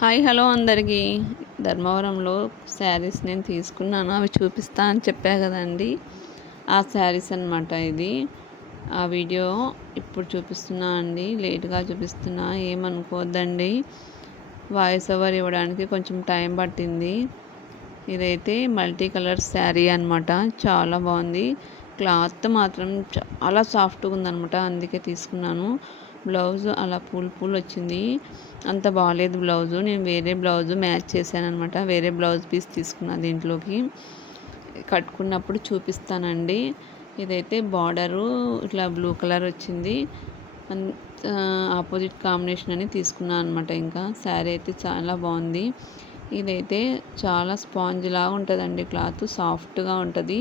Hi hello అందరికీ. ధర్మవరంలో శారీస్ నేను తీసుకున్నాను. అవి చూపిస్తా అని చెప్పా కదండి. ఆ శారీస్ అనమాట ఇది. ఆ వీడియో ఇప్పుడు చూపిస్తున్నా అండి. లేట్గా చూపిస్తున్నా. ఏమనుకోవద్దండి. వాయిస్ ఓవర్ ఇవ్వడానికి కొంచెం టైం పట్టింది. ఇదైతే మల్టీ కలర్ శారీ అనమాట చాలా బాగుంది. క్లాత్ మాత్రం చాలా సాఫ్ట్గా ఉందనమాట అందుకే తీసుకున్నాను. బ్లౌజ్ అలా పూల్ పూల్ వచ్చింది. అంత బాగాలేదు బ్లౌజు. నేను వేరే బ్లౌజు మ్యాచ్ చేశాను అనమాట వేరే బ్లౌజ్ పీస్ తీసుకున్నా దీంట్లోకి. కట్టుకున్నప్పుడు చూపిస్తానండి. ఇదైతే బార్డరు. ఇట్లా బ్లూ కలర్ వచ్చింది. ఆపోజిట్ కాంబినేషన్ అని తీసుకున్నాను అనమాట ఇంకా. శారీ అయితే చాలా బాగుంది. ఇదైతే చాలా స్పాంజ్ లాగా ఉంటుందండి క్లాత్. సాఫ్ట్గా ఉంటుంది.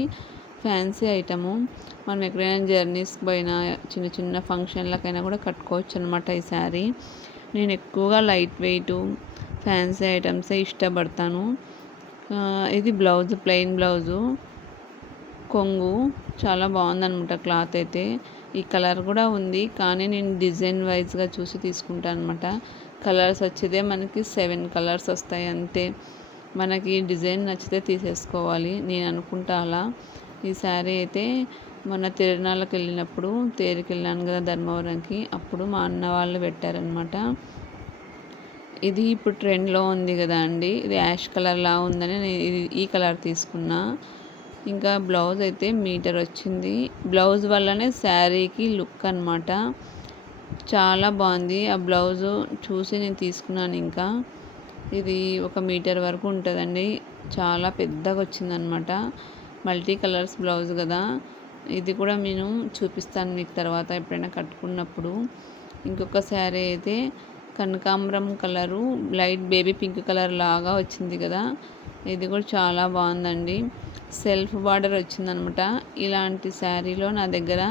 Fancy item. మనం ఎక్కడైనా జర్నీస్కి పోయినా చిన్న చిన్న ఫంక్షన్లకైనా కూడా కట్టుకోవచ్చు అనమాట ఈ శారీ. నేను ఎక్కువగా లైట్ వెయిట్ ఫ్యాన్సీ ఐటమ్సే ఇష్టపడతాను. ఇది బ్లౌజ్ ప్లెయిన్ బ్లౌజు. కొంగు చాలా బాగుందనమాట క్లాత్ అయితే. ఈ కలర్ కూడా ఉంది కానీ నేను డిజైన్ వైజ్గా చూసి తీసుకుంటాను అనమాట కలర్స్ వచ్చేదే మనకి సెవెన్ కలర్స్ వస్తాయి అంతే. మనకి డిజైన్ నచ్చితే తీసేసుకోవాలి నేను అనుకుంటా అలా. ఈ శారీ అయితే మొన్న తిరునాళ్ళకి వెళ్ళినప్పుడు తేరుకి వెళ్ళాను కదా ధర్మవరంకి అప్పుడు మా అన్న వాళ్ళు పెట్టారనమాట ఇది ఇప్పుడు ట్రెండ్లో ఉంది కదా అండి. ఇది యాష్ కలర్లా ఉందని నేను ఇది ఈ కలర్ తీసుకున్నా. ఇంకా బ్లౌజ్ అయితే మీటర్ వచ్చింది. బ్లౌజ్ వల్లనే శారీకి లుక్ అనమాట చాలా బాగుంది. ఆ బ్లౌజు చూసి నేను తీసుకున్నాను ఇంకా. ఇది ఒక మీటర్ వరకు ఉంటుందండి. చాలా పెద్దగా వచ్చిందనమాట మల్టీ కలర్స్ బ్లౌజ్ కదా. ఇది కూడా నేను చూపిస్తాను మీకు తర్వాత ఎప్పుడైనా కట్టుకున్నప్పుడు. ఇంకొక శారీ అయితే కనకాంబరం colour light baby pink colour లాగా వచ్చింది కదా. ఇది కూడా చాలా బాగుందండి. సెల్ఫ్ బార్డర్ వచ్చిందనమాట. ఇలాంటి శారీలో నా దగ్గర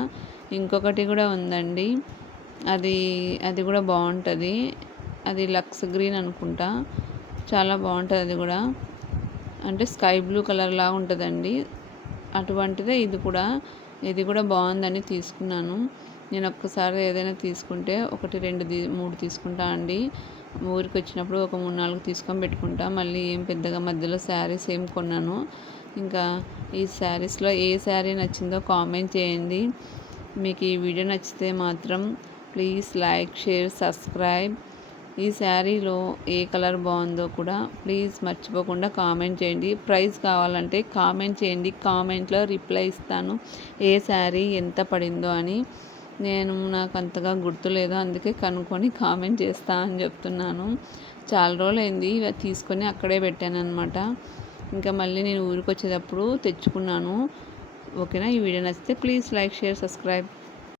ఇంకొకటి కూడా ఉందండి. అది అది కూడా బాగుంటుంది. అది లక్స్ గ్రీన్ అనుకుంటా. చాలా బాగుంటుంది అది కూడా. అంటే స్కై బ్లూ కలర్ లాగా ఉంటుందండి. అటువంటిదే ఇది కూడా. ఇది కూడా బాగుందని తీసుకున్నాను. నేను ఒక్కసారి ఏదైనా తీసుకుంటే ఒకటి రెండు మూడు తీసుకుంటా అండి. ఊరికి వచ్చినప్పుడు ఒక మూడు నాలుగు తీసుకొని పెట్టుకుంటా. మళ్ళీ ఏం పెద్దగా మధ్యలో శారీస్ ఏం కొన్నాను. ఇంకా ఈ శారీస్లో ఏ శారీ నచ్చిందో కామెంట్ చేయండి. మీకు ఈ వీడియో నచ్చితే మాత్రం ప్లీజ్ లైక్ షేర్ సబ్స్క్రైబ్. ఈ శారీలో ఏ కలర్ బాగుందో కూడా ప్లీజ్ మర్చిపోకుండా కామెంట్ చేయండి. ప్రైస్ కావాలంటే కామెంట్ చేయండి. కామెంట్లో రిప్లై ఇస్తాను. ఏ శారీ ఎంత పడిందో అని. నేను నాకు అంతగా గుర్తులేదు అందుకే కనుక్కొని కామెంట్ చేస్తా అని చెప్తున్నాను. చాలా రోజులు అయింది తీసుకొని అక్కడే పెట్టాను అనమాట ఇంకా మళ్ళీ నేను ఊరికి వచ్చేటప్పుడు తెచ్చుకున్నాను. ఓకేనా? ఈ వీడియో నచ్చితే ప్లీజ్ లైక్ షేర్ సబ్స్క్రైబ్.